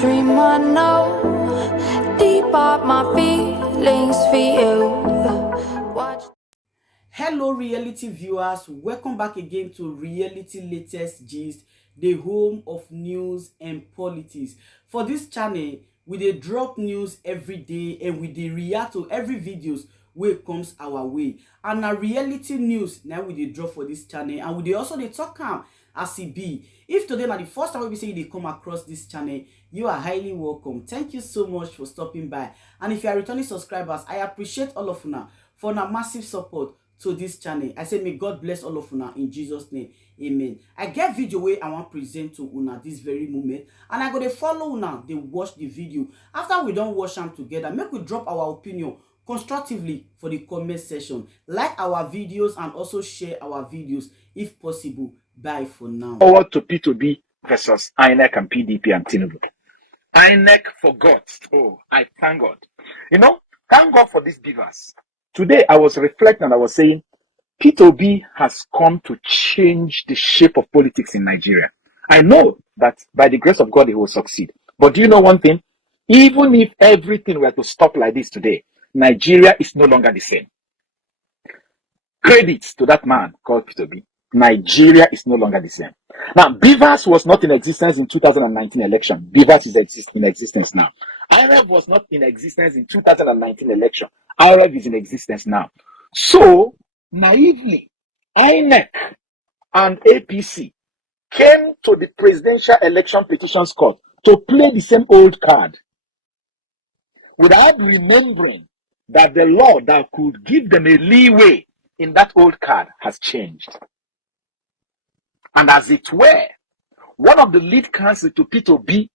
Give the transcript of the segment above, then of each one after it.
dream I know deep up my feelings for you. Watch. Hello reality viewers, welcome back again to Reality Latest Gist, the home of news and politics. For this channel, we dey drop news every day and we dey react to every videos wey comes our way. And na reality news na we dey drop for this channel, and we dey also dey talk am as e be. If today na the first time we be say you dey come across this channel, you are highly welcome. Thank you so much for stopping by. And if you are returning subscribers, I appreciate all of una for una massive support to this channel. I say may God bless all of una in Jesus name, amen. I get video wey I want present to una this very moment, and I go dey follow una dey watch the video. After we don watch am together, make we drop our opinion constructively for the comment section. Like our videos and also share our videos if possible. Bye for now. Forward to P2B versus INEC and PDP and Tinubu. INEC forgot. Oh, I thank God. Thank God for these beavers. Today I was reflecting and I was saying P2B has come to change the shape of politics in Nigeria. I know that by the grace of God he will succeed. But do you know one thing? Even if everything were to stop like this today, Nigeria is no longer the same. Credits to that man called P2B. Nigeria is no longer the same. Now, Beavers was not in existence in 2019 election. Beavers is in existence now. IREV was not in existence in 2019 election. IREV is in existence now. So, naively, INEC and APC came to the Presidential Election Petitions Court to play the same old card without remembering that the law that could give them a leeway in that old card has changed. And as it were, one of the lead counsel to P2B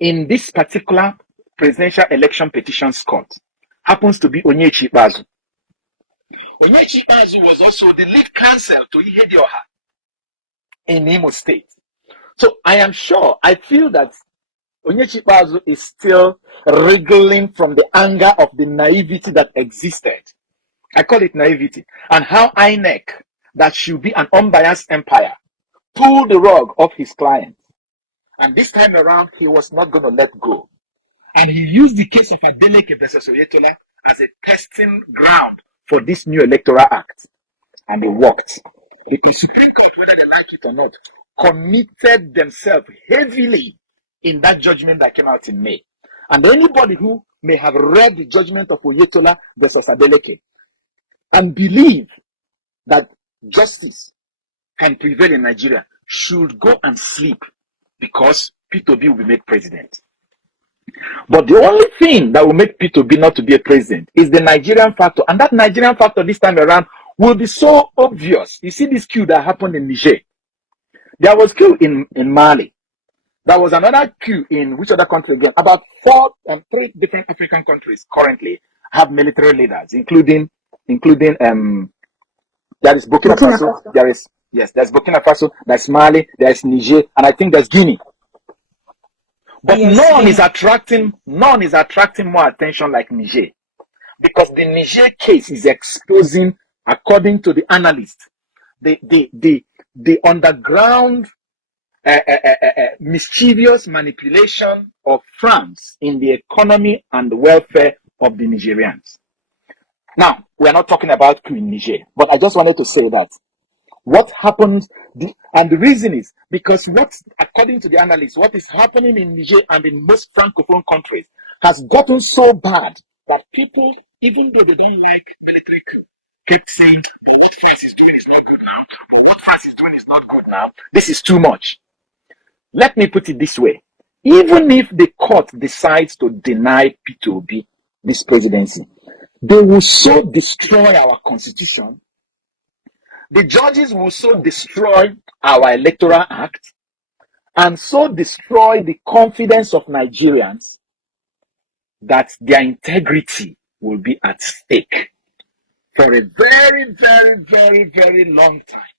in this particular Presidential Election Petitions Court happens to be Onyechi Ikpeazu. Onyechi Ikpeazu was also the lead counsel to Ihedioha in Imo State. So I feel that Onyechi Ikpeazu is still wriggling from the anger of the naivety that existed. I call it naivety. And how INEC, that should be an unbiased empire, pulled the rug off his client. And this time around, he was not going to let go. And he used the case of Adeleke versus Oyetola as a testing ground for this new Electoral Act. And it worked. The Supreme Court, whether they like it or not, committed themselves heavily in that judgment that came out in May. And anybody who may have read the judgment of Oyetola versus Adeleke and believe that justice can prevail in Nigeria should go and sleep, because P2B will be made president. But the only thing that will make P2B not to be a president is the Nigerian factor. And that Nigerian factor this time around will be so obvious. You see this coup that happened in Niger. There was coup in Mali. There was another coup in which other country again? About 3 different African countries currently have military leaders, including there is Burkina Faso, there's Burkina Faso, there's Mali, there's Niger, and I think there's Guinea. But none is attracting more attention like Niger, because the Niger case is exposing, according to the analysts, the underground mischievous manipulation of France in the economy and the welfare of the Nigerians. Now, we are not talking about coup in Niger, but I just wanted to say that what happens, and the reason is because according to the analysts, what is happening in Niger and in most Francophone countries has gotten so bad that people, even though they don't like military coup, kept saying, but what France is doing is not good now. But what France is doing is not good now. This is too much. Let me put it this way. Even if the court decides to deny P2B this presidency, they will so destroy our constitution. The judges will so destroy our Electoral Act and so destroy the confidence of Nigerians that their integrity will be at stake for a very, very, very, very long time.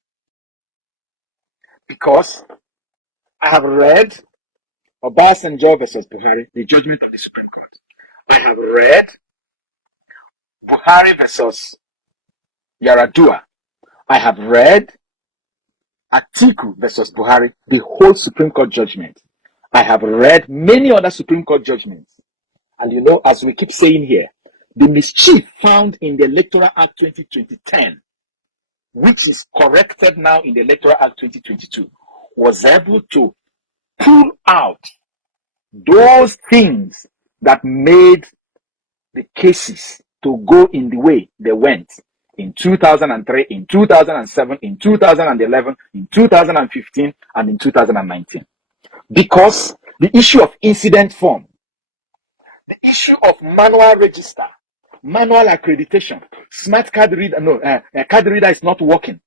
Because I have read Obasanjo versus Buhari, the judgment of the Supreme Court. I have read Buhari versus Yaradua. I have read Atiku versus Buhari, the whole Supreme Court judgment. I have read many other Supreme Court judgments. And you know, as we keep saying here, the mischief found in the Electoral Act 2010, which is corrected now in the Electoral Act 2022, was able to pull out those things that made the cases to go in the way they went in 2003, in 2007, in 2011, in 2015, and in 2019. Because the issue of incident form, the issue of manual register, manual accreditation, smart card reader, card reader is not working,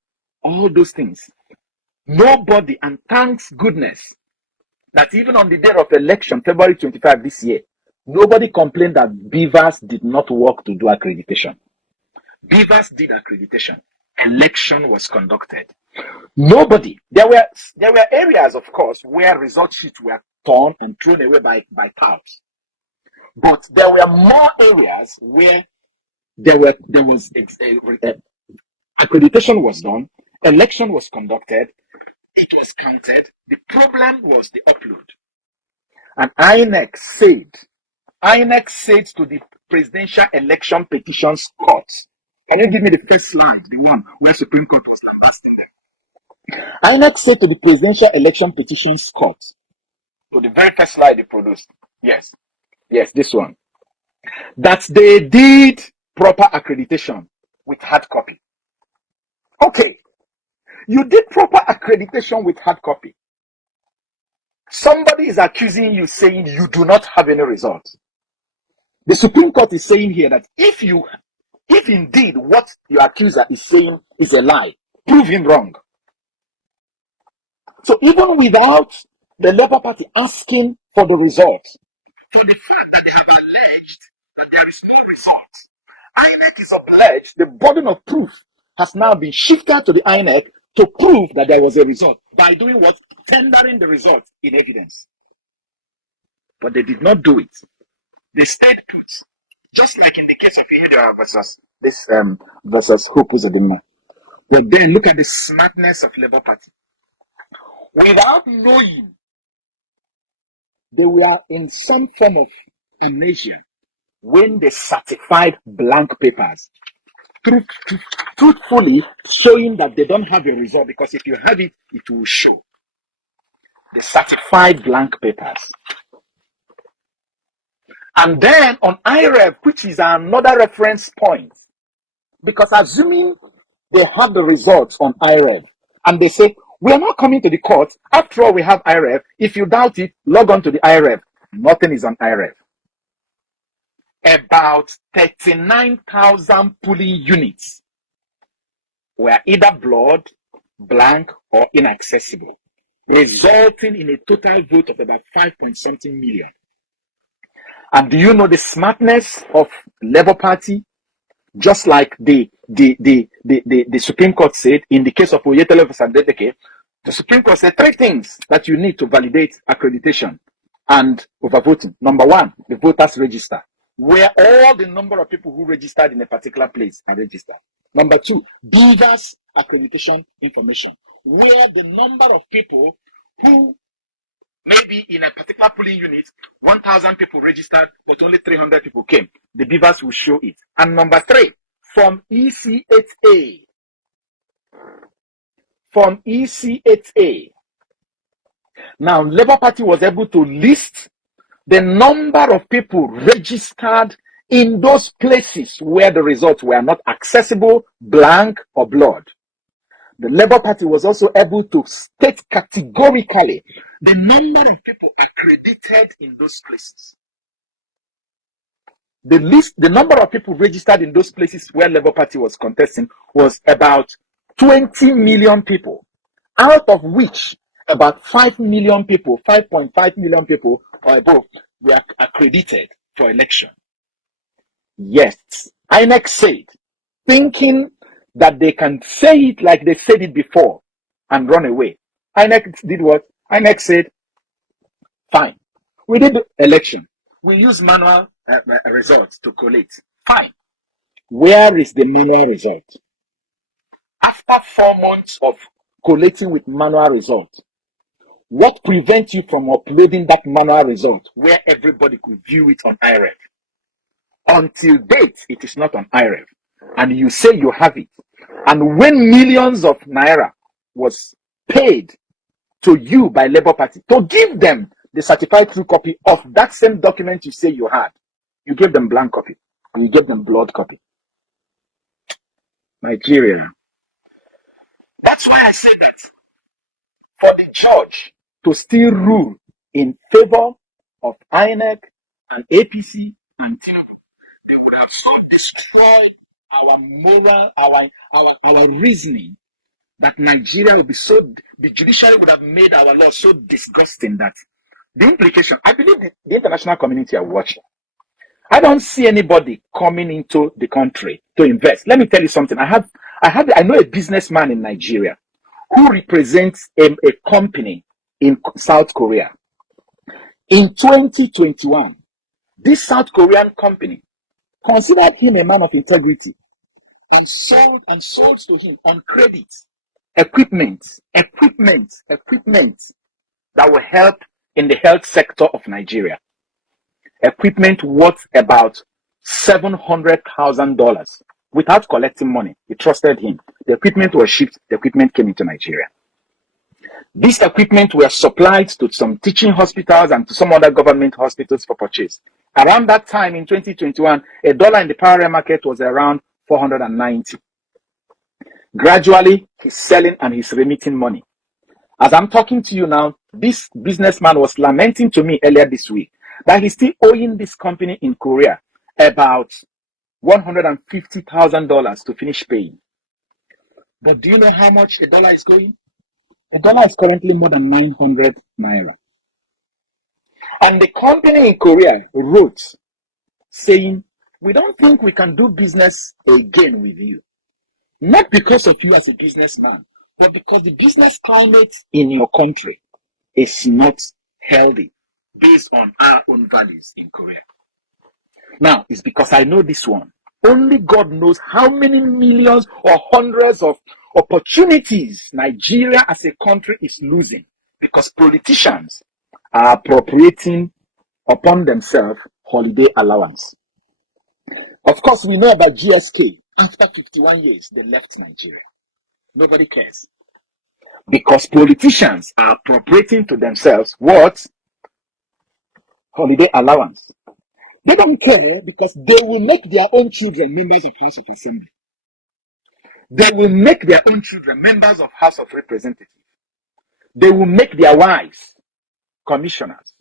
all those things. Nobody, and thanks goodness, that even on the day of election, February 25 this year, nobody complained that Beavers did not work to do accreditation. Beavers did accreditation. Election was conducted. Nobody. There were areas, of course, where result sheets were torn and thrown away by touts. But there were more areas where accreditation was done, election was conducted, it was counted. The problem was the upload. And INEC said to the Presidential Election Petitions Court, can you give me the first slide, the one where Supreme Court was asking them? INEC said to the Presidential Election Petitions Court, to the very first slide they produced, yes, this one, that they did proper accreditation with hard copy. Okay, you did proper accreditation with hard copy. Somebody is accusing you, saying you do not have any results. The Supreme Court is saying here that if indeed what your accuser is saying is a lie, prove him wrong. So even without the Labour Party asking for the results, for the fact that you have alleged that there is no result, INEC is obliged, the burden of proof has now been shifted to the INEC to prove that there was a result by doing what? Tendering the result in evidence. But they did not do it. They stayed put, just like in the case of Ihedra versus Hope Uzodinma. But then look at the smartness of Labour Party. Without knowing, they were in some form of amnesia when they certified blank papers. Truthfully showing that they don't have a result, because if you have it, it will show. They certified blank papers. And then on IREV, which is another reference point, because assuming they have the results on IREV, and they say, we are not coming to the court, after all we have IREV, if you doubt it, log on to the IREV. Nothing is on IREV. About 39,000 polling units were either blood, blank, or inaccessible, resulting in a total vote of about 5.something million. And do you know the smartness of Labour Party? Just like the Supreme Court said in the case of Oyetele versus Adeteke, the Supreme Court said 3 things that you need to validate accreditation and overvoting. Number 1, the voters register, where all the number of people who registered in a particular place are registered. Number 2, Beavers accreditation information, where the number of people who maybe in a particular polling unit, 1,000 people registered, but only 300 people came. The Beavers will show it. And number 3, from EC8A. From EC8A. Now, Labour Party was able to list the number of people registered in those places where the results were not accessible, blank, or blood. The Labour Party was also able to state categorically the number of people accredited in those places. The number of people registered in those places where Labour Party was contesting was about 20 million people, out of which about 5 million people, 5.5 million people or above were accredited for election. Yes, INEC said, thinking that they can say it like they said it before and run away. INEC did what? INEC said, fine, we did the election. We use manual results to collate. Fine. Where is the manual result? After 4 months of collating with manual results, What prevents you from uploading that manual result where everybody could view it on IREV? Until date, it is not on IREV. And you say you have it. And when millions of naira was paid to you by Labour Party to give them the certified true copy of that same document you say you had, you gave them blank copy. And you gave them blood copy. Nigeria. That's why I say that for the judge to still rule in favor of INEC and APC and Tinubu, they would have so destroyed our moral, our reasoning, that Nigeria would be so, the judiciary would have made our law so disgusting that the implication, I believe the international community are watching. I don't see anybody coming into the country to invest. Let me tell you something. I know a businessman in Nigeria who represents a company in South Korea. In 2021, this South Korean company considered him a man of integrity and sold to him on credit equipment that will help in the health sector of Nigeria. Equipment worth about $700,000 without collecting money. He trusted him. The equipment was shipped. The equipment came into Nigeria. This equipment were supplied to some teaching hospitals and to some other government hospitals for purchase. Around that time in 2021, a dollar in the parallel market was around 490. Gradually, he's selling and he's remitting money. As I'm talking to you now, this businessman was lamenting to me earlier this week that he's still owing this company in Korea about $150,000 to finish paying. But do you know how much a dollar is going? A dollar is currently more than 900 naira. And the company in Korea wrote saying, we don't think we can do business again with you. Not because of you as a businessman, but because the business climate in your country is not healthy based on our own values in Korea. Now, it's because I know this one. Only God knows how many millions or hundreds of opportunities Nigeria as a country is losing because politicians are appropriating upon themselves holiday allowance. Of course, we know about GSK. After 51 years, they left Nigeria. Nobody cares. Because politicians are appropriating to themselves what? Holiday allowance. They don't care because they will make their own children members of House of Assembly. They will make their own children members of House of Representatives. They will make their wives commissioners.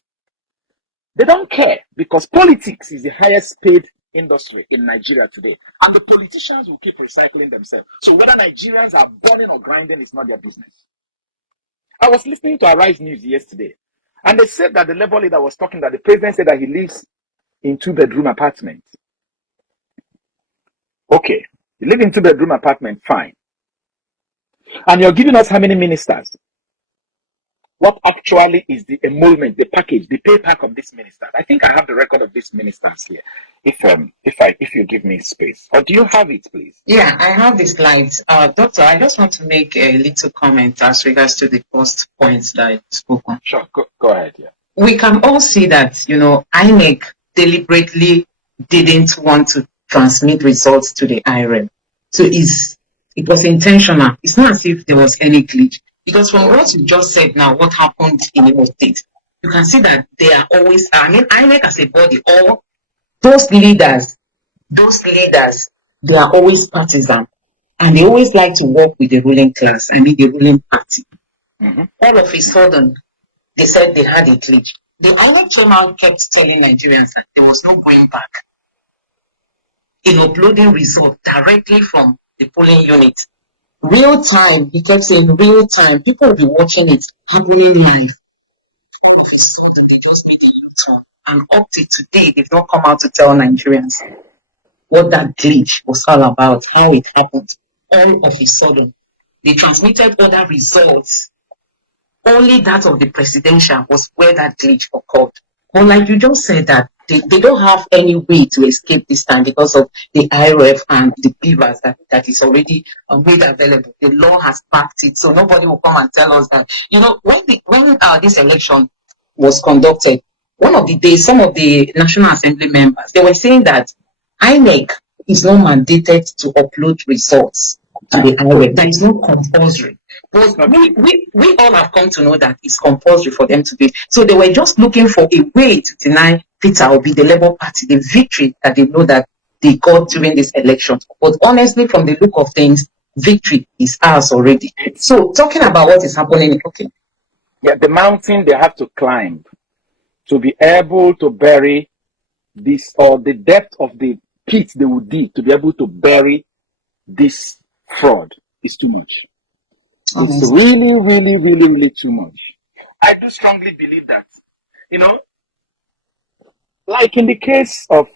They don't care because politics is the highest paid industry in Nigeria today. And the politicians will keep recycling themselves. So whether Nigerians are burning or grinding is not their business. I was listening to Arise News yesterday, and they said that the Labour leader was talking that the president said that he lives in 2-bedroom apartment. Okay, you live in 2-bedroom apartment, fine. And you're giving us how many ministers? What actually is the emolument, the package, the pay pack of this minister? I think I have the record of these ministers here. If you give me space, or do you have it, please? Yeah, I have the slides. Doctor, I just want to make a little comment as regards to the first points that I spoke on. Sure, go ahead. Yeah. We can all see that, INEC deliberately didn't want to transmit results to the IREV. So it was intentional. It's not as if there was any glitch. Because from what you just said now, what happened in Imo State, you can see that they are always, INEC as a body, or those leaders, they are always partisan. And they always like to work with the ruling class, the ruling party. Mm-hmm. All of a sudden, they said they had a glitch. The INEC came out, kept telling Nigerians that there was no going back in uploading results directly from the polling unit. Real time, he kept saying real time. People will be watching it happening live. All of a sudden, they just made a U-turn. And up to today, they've not come out to tell Nigerians what that glitch was all about, how it happened. All of a sudden, they transmitted other results. Only that of the presidential was where that glitch occurred. But like you just said that they don't have any way to escape this time because of the IRF and the beavers that is already made available. The law has backed it, so nobody will come and tell us that. You know, when this election was conducted, one of the days, some of the National Assembly members, they were saying that INEC is not mandated to upload results to the IRF. That is not compulsory. But we all have come to know that it's compulsory for them to do it. So they were just looking for a way to deny Peter Obi, the Labour Party, the victory that they know that they got during this election. But honestly, from the look of things, victory is ours already. So talking about what is happening, okay. Yeah, the mountain they have to climb to be able to bury this, or the depth of the pit they would dig to be able to bury this fraud is too much. It's really, really, really, really too much. I do strongly believe that, you know, like in the case of,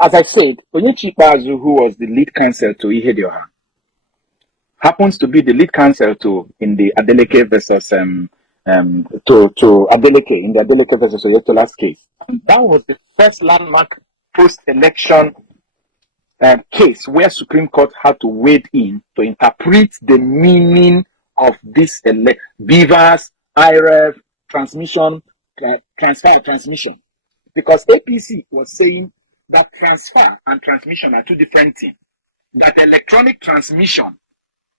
as I said, Onyechi Ikpeazu, who was the lead counsel to Ihedioha, happens to be the lead counsel to in the Adeleke versus to Adeleke in the Adeleke versus Electoral case. That was the first landmark post-election case where Supreme Court had to wade in to interpret the meaning of this beavers, IRF, transmission, transmission. Because APC was saying that transfer and transmission are two different things. That electronic transmission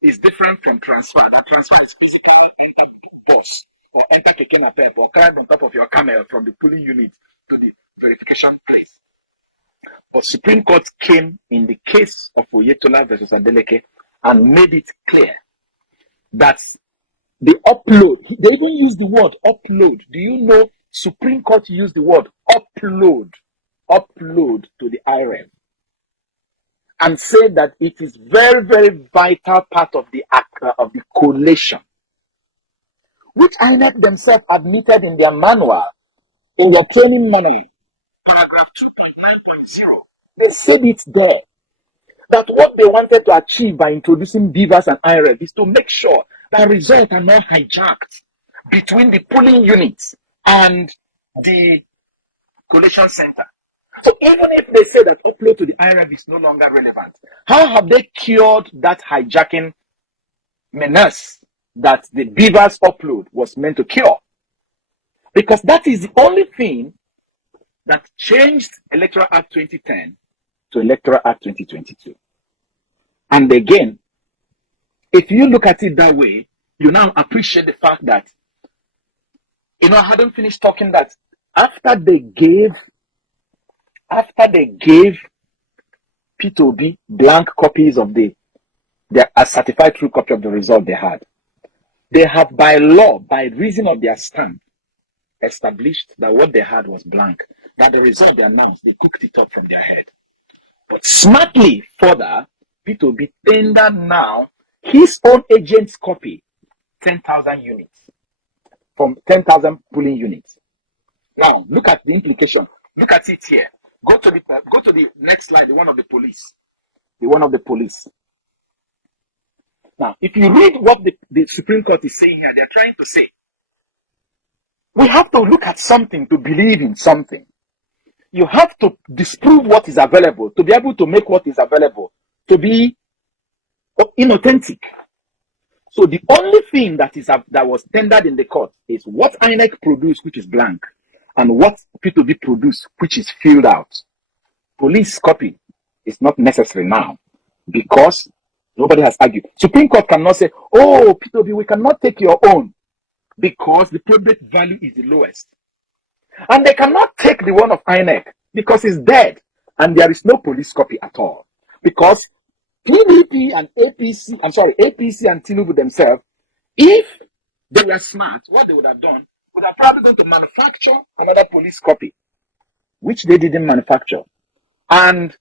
is different from transfer. That transfer is basically bus or enter taking a pep or climb on top of your camel from the polling unit to the verification place. But Supreme Court came in the case of Oyetola versus Adeleke and made it clear that the upload, they even use the word upload. Do you know Supreme Court used the word upload to the IRF and said that it is very, very vital part of the collation, which INEC themselves admitted in their manual, in their training manual, paragraph 2.9.0. They said it's there. That what they wanted to achieve by introducing beavers and IRF is to make sure that results are not hijacked between the polling units and the collation center. So even if they say that upload to the IRF is no longer relevant, how have they cured that hijacking menace that the beavers upload was meant to cure? Because that is the only thing that changed Electoral Act 2010 to Electoral Act 2022. And again, if you look at it that way, you now appreciate the fact that, you know, I hadn't finished talking that after they gave P2B blank copies of a certified true copy of the result they have by law, by reason of their stamp, established that what they had was blank, that the result they announced, they cooked it up from their head. But smartly further, P2B tendered now his own agent's copy, 10,000 units, from 10,000 polling units. Now, look at the implication. Look at it here. Go to the next slide, the one of the police. The one of the police. Now, if you read what the Supreme Court is saying here, they're trying to say, we have to look at something to believe in something. You have to disprove what is available to be able to make what is available to be inauthentic. So the only thing that was tendered in the court is what INEC produced, which is blank, and what P2B produced, which is filled out. Police copy is not necessary now because nobody has argued. Supreme Court cannot say, oh, P2B, we cannot take your own because the probate value is the lowest. And they cannot take the one of INEC because it's dead and there is no police copy at all. Because PDP and APC and Tinubu themselves, if they were smart, what they would have done would have probably gone to manufacture another police copy, which they didn't manufacture. And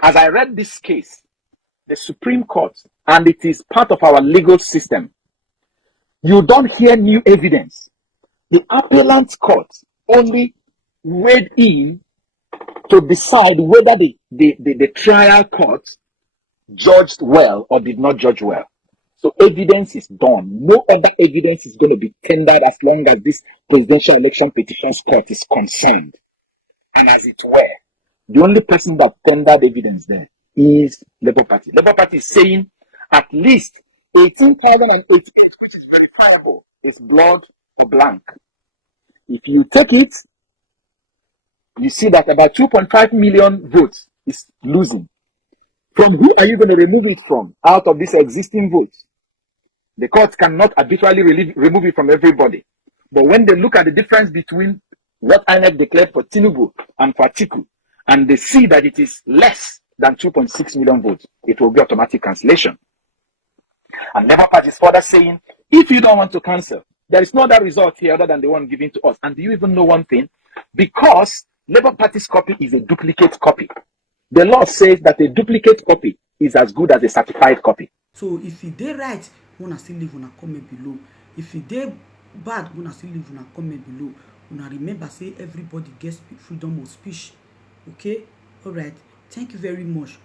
as I read this case, the Supreme Court, and it is part of our legal system, you don't hear new evidence. The appellant court only weighed in to decide whether the trial court judged well or did not judge well. So evidence is done. No other evidence is going to be tendered as long as this presidential election petitions court is concerned. and as it were. The only person that tendered evidence there is Labour Party. Labour Party is saying at least 18,088, which is verifiable, is blood or blank. If you take it, you see that about 2.5 million votes is losing. From who are you going to remove it from out of this existing votes? The courts cannot arbitrarily remove it from everybody. But when they look at the difference between what INEC declared for Tinubu and for Atiku, and they see that it is less than 2.6 million votes, it will be automatic cancellation. And Labour Party is further saying, if you don't want to cancel, there is no other result here other than the one given to us. And do you even know one thing? Because Labour Party's copy is a duplicate copy. The law says that a duplicate copy is as good as a certified copy. So if you did right, wanna still leave una comment below. If you did bad, wanna still leave una comment below. Una remember, say everybody gets freedom of speech. Okay? Alright. Thank you very much.